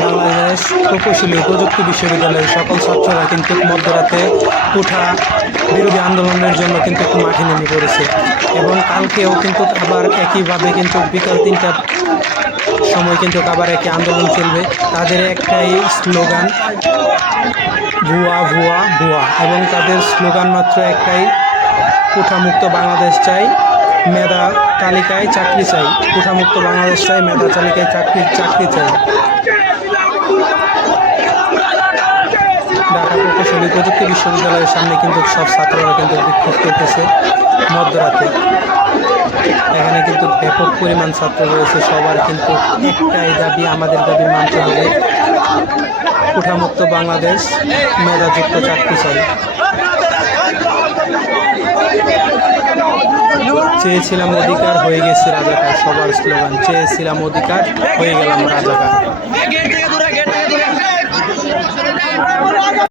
বাংলাদেশ প্রকৌশলী প্রযুক্তি বিশ্ববিদ্যালয়ের সকল ছাত্ররা কিন্তু মধ্যরাতে কোঠা বিরোধী আন্দোলনের জন্য কিন্তু মাঠে নেমে পড়েছে এবং কালকেও কিন্তু আবার একইভাবে কিন্তু বিকাল 3টার সময় কিন্তু আবার একই আন্দোলন চলবে। তাদের একটাই স্লোগান ভুয়া ভুয়া ভুয়া, এবং তাদের স্লোগান মাত্র একটাই, কোঠামুক্ত বাংলাদেশ চাই, মেধা তালিকায় চাকরি চাই। কোঠামুক্ত বাংলাদেশ চাই, মেধা তালিকায় চাকরি চাই। ঢাকা প্রকৌশলী প্রযুক্তি বিশ্ববিদ্যালয়ের সামনে কিন্তু সব ছাত্ররা কিন্তু বিক্ষোভ করতেছে মধ্যরাতে। এখানে কিন্তু ব্যাপক পরিমাণ ছাত্র রয়েছে, সবার কিন্তু একটাই দাবি, আমাদের দাবি মানতে হবে, কোঠামুক্ত বাংলাদেশ, মেধাযুক্ত চাকরি চাই। চেয়েছিলাম অধিকার, হয়ে গেছি রাজাকার, সবার স্লোগান চেয়েছিলাম অধিকার, হয়ে গেলাম রাজাকার।